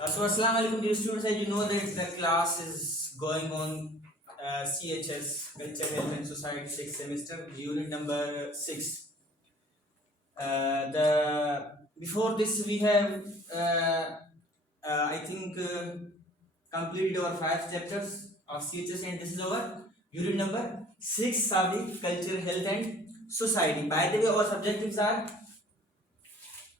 Assalamu alaikum dear students. As you know that the class is going on CHS Culture, Health and Society 6th semester, unit number 6. The before this we have I think completed our 5 chapters of CHS, and this is our unit number 6 of the Culture, Health and Society. By the way, our objectives are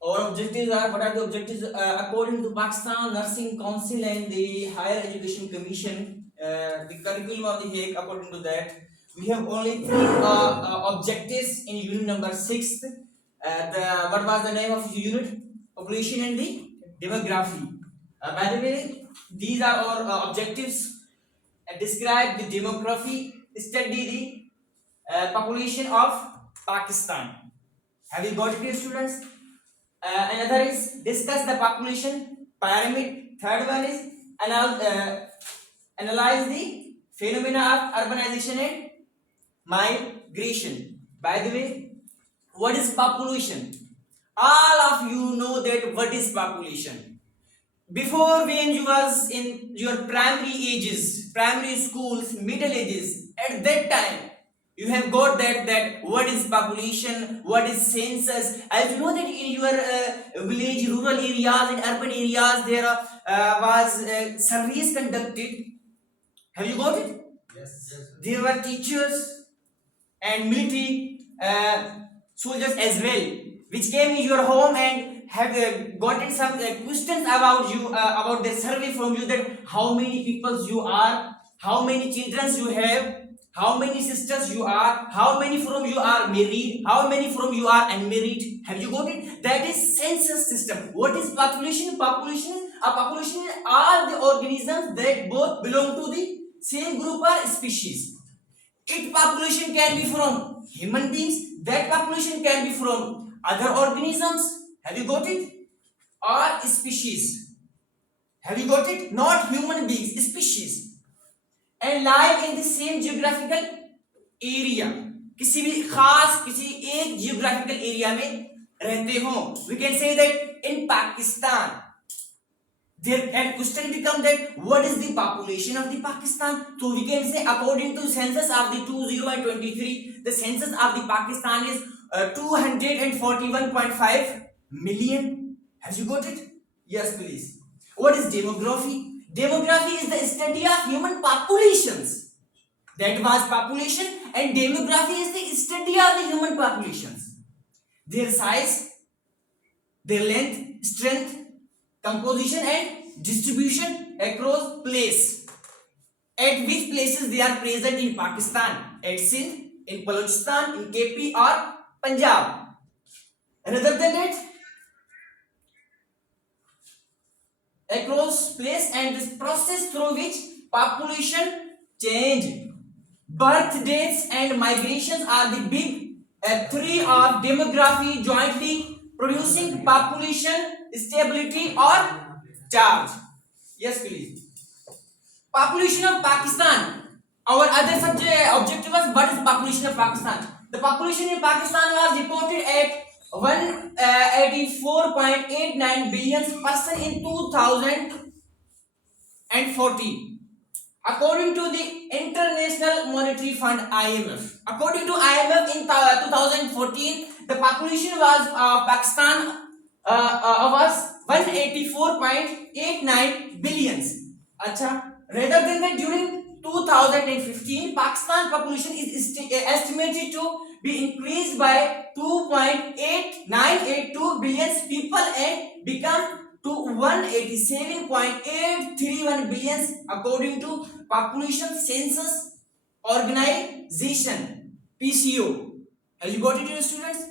what are the objectives according to Pakistan Nursing Council and the Higher Education Commission, the curriculum of the Hague. According to that, we have only three objectives in unit number 6. What was the name of the unit? Population and the demography. By the way, these are our objectives. Describe the demography, study the population of Pakistan. Have you got it, dear students? Another is discuss the population pyramid. Third one is analyze the phenomena of urbanization and migration. By the way, what is population? All of you know that what is population. Before, when you was in your primary ages, primary schools, middle ages, at that time you have got that what is population, what is census. As you know that in your village, rural areas and urban areas there was surveys conducted. Have you got it? Yes. There were teachers and military soldiers as well, which came in your home and have gotten some questions about you, about the survey from you, that how many people you are, how many children you have, how many sisters you are, how many from you are married, how many from you are unmarried. Have you got it? That is census system. What is population? Population is all the organisms that both belong to the same group or species. Its population can be from human beings, that population can be from other organisms. Have you got it? Or species. Have you got it? Not human beings, species. And live in the same geographical area. किसी भी खास किसी एक geographical area में रहते हो. We can say that in Pakistan. There and question become that what is the population of the Pakistan? So we can say according to census of the 2023, the census of the Pakistan is 241.5 million. Have you got it? Yes, please. What is demography? Demography is the study of human populations. That was population, and demography is the study of the human populations. Their size, their length, strength, composition and distribution across place. At which places they are present in Pakistan? At Sindh, in Balochistan, in KP or Punjab. Rather than that, across place, and this process through which population change. Birth dates and migrations are the big three of demography, jointly producing population stability or charge. Yes, please. Population of Pakistan. Our other objective was what is population of Pakistan. The population in Pakistan was reported at 184.89 billion person in 2014. According to the International Monetary Fund (IMF), according to IMF in 2014, the population was Pakistan was 184.89 billions. Acha, rather than that, during 2015, Pakistan population is estimated to be increased by 2.8982 billion people and become to 187.831 billion according to Population Census Organization (PCO). Have you got it, students?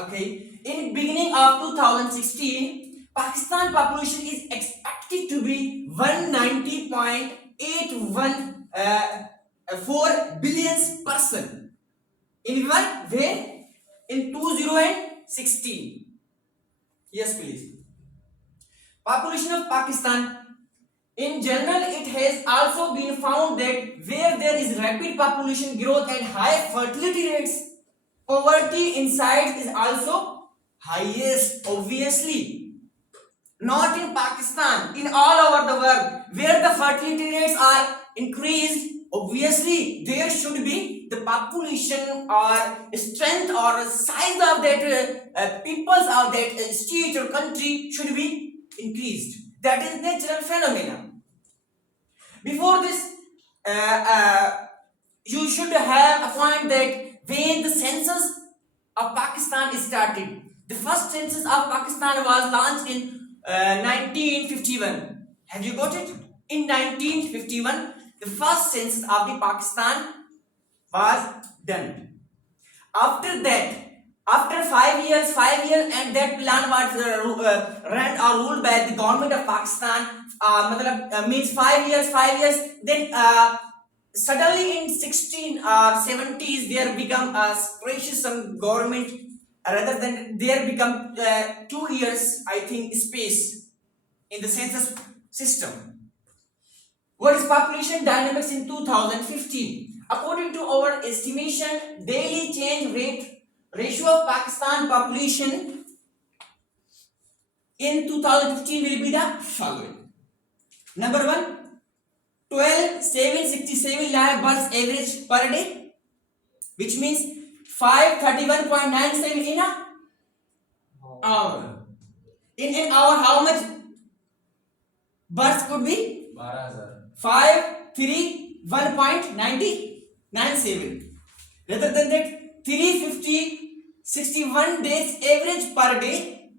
Okay. In beginning of 2016, Pakistan population is expected to be 190.814 billion person. In what way? In 2016. Yes, please. Population of Pakistan. In general, it has also been found that where there is rapid population growth and high fertility rates, poverty inside is also highest, obviously. not in Pakistan, in all over the world, where the fertility rates are increased, obviously there should be the population or strength or size of that peoples of that state or country should be increased. That is natural phenomena. Before this, you should have a point that when the census of Pakistan is started, the first census of Pakistan was launched in 1951. Have you got it? In 1951, the first census of the Pakistan was done. After that, after 5 years, and that plan was run or ruled by the government of Pakistan. Means 5 years, 5 years. Then suddenly in 16 or 70s, there become a spacious some government. Rather than there become 2 years, I think, space in the census system. What is population dynamics in 2015? According to our estimation, daily change rate ratio of Pakistan population in 2015 will be the following. Number one, 12,767 lakh births average per day, which means 531.97 in a hour. In an hour, how much births could be? 531.97. Rather than that, 350.61 days average per day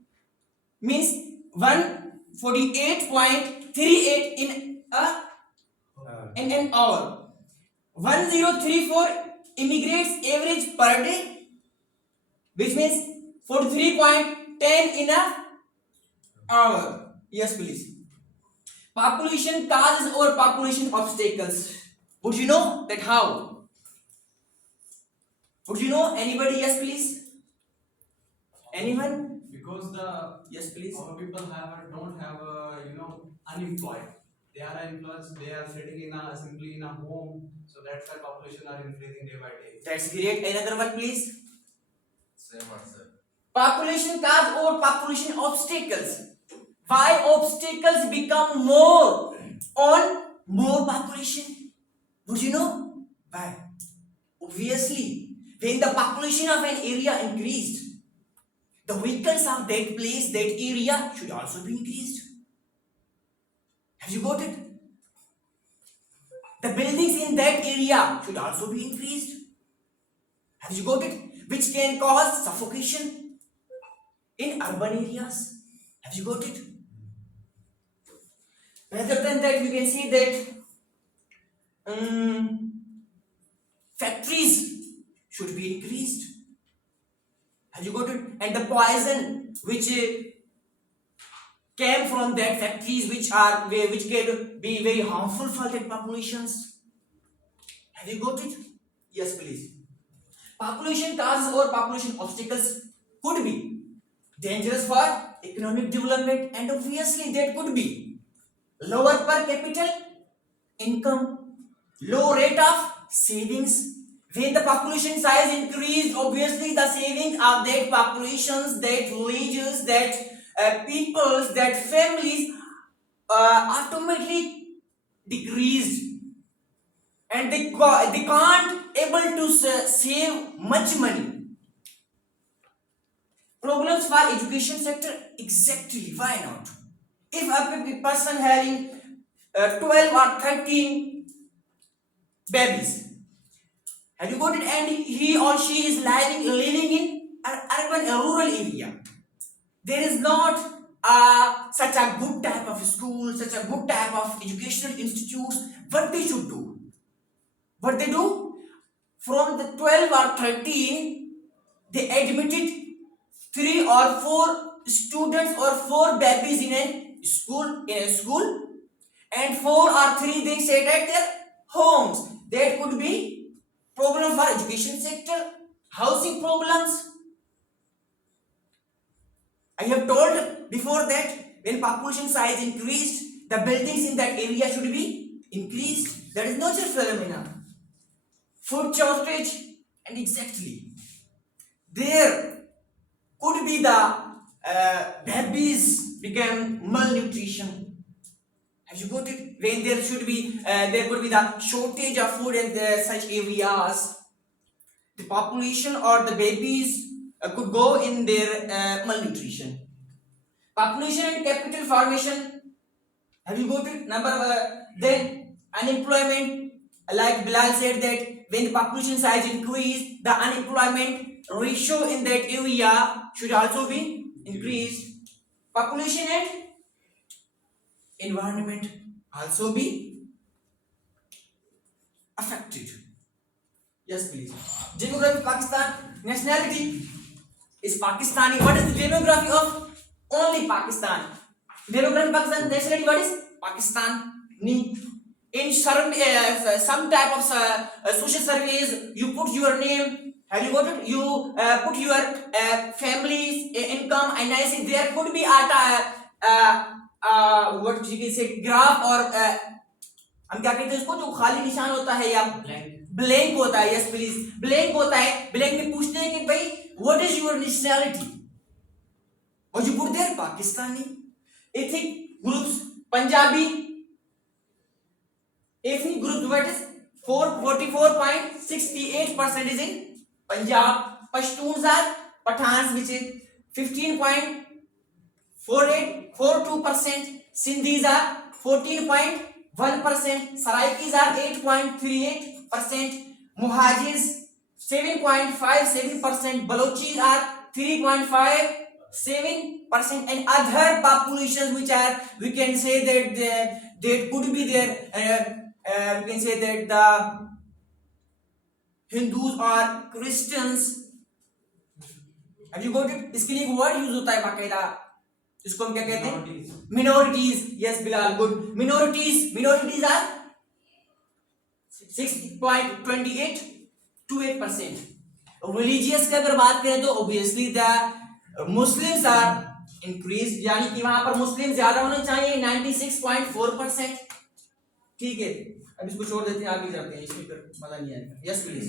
means 148.38 in an hour. 1034 immigrants average per day, which means 43.10 in a hour. Yes, please. Population causes or population obstacles. Would you know that how? Would you know? Anybody? Yes, please. Anyone? Because the Yes, please. our people don't have unemployed. They are unemployed. They are sitting in a simply in a home. So that's why population are increasing day by day. That's great. Another one, please. Same answer. Population cause or population obstacles. Why obstacles become more on more population? Would you know? Why? Obviously, when the population of an area increased, the vehicles of that place, that area should also be increased. Have you got it? The buildings in that area should also be increased. Have you got it? Which can cause suffocation in urban areas. Have you got it? Rather than that, we can see that factories should be increased. Have you got it? And the poison which came from that factories, which can be very harmful for that populations. Have you got it? Yes, please. Population causes or population obstacles could be dangerous for economic development, and obviously that could be lower per capita income, low rate of savings. When the population size increased, obviously the savings of that populations, that villages, that peoples, that families automatically decreased, and they can't able to save much money. Problems for education sector, exactly, why not? If a person having 12 or 13 babies, have you got it, and he or she is living in an urban rural area, there is not such a good type of school, such a good type of educational institutes. What they should do? What they do? From the 12 or 13, they admitted 3 or 4 students or 4 babies in a school, and 4 or 3 they stayed at their homes. That could be problem for education sector, housing problems. I have told before that when population size increased, the buildings in that area should be increased. That is natural phenomena. Food shortage, and exactly there could be the babies become malnutrition. Have you got it? When there should be there could be the shortage of food in such areas, the population or the babies could go in their malnutrition. Population and capital formation. Have you got it? Then unemployment. Like Bilal said that when the population size increase, the unemployment ratio in that area should also be increased. Population and environment also be affected. Yes, please. Demography Pakistan. Nationality is Pakistani. What is the demography of only Pakistan? Demography Pakistan. Nationality what is Pakistani. In some type of social surveys, you put your name. Have you got it? You put your family's income, and I say there could be what you can say graph or हम क्या कहते हैं उसको जो खाली निशान होता है या ब्लैंक होता है. यस प्लीज, ब्लैंक होता है. ब्लैंक में पूछते हैं कि भाई what is your nationality, what you put there Pakistani. Ethnic groups Punjabi. ethnic group what is 44.68% is in Punjab. Pashtuns are Pathans which is 15.42%. Sindhis are 14.1%. Saraikis are 8.38%. Muhajirs 7.57%. Balochis are 3.57%. and other populations which are we can say that they could be there. We can say that the Hindus or Christians. Have you got it? इसके लिए एक word use होता है बाकायदा, इसको हम क्या कहते हैं? Minorities. Yes, Bilal, good. Minorities are 6.28%. Religious की अगर बात करें तो obviously the Muslims are increased, यानी कि वहां पर मुस्लिम ज्यादा होने चाहिए 96.4%. ठीक है, अब इसको छोड़ देते हैं, आगे जाते हैं, इसमें फिर मजा नहीं आएगा. Yes please.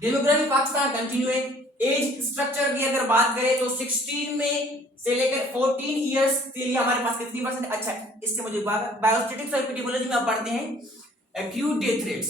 Demography Pakistan continuing. Age structure की अगर बात करें तो 16 में से लेकर 14 इयर्स के लिए हमारे पास कितनी परसेंट. अच्छा, इससे मुझे बायोस्टैटिक्स और एपिडेमियोलॉजी में आप पढ़ते हैं एक्यूट डेथ रेट्स.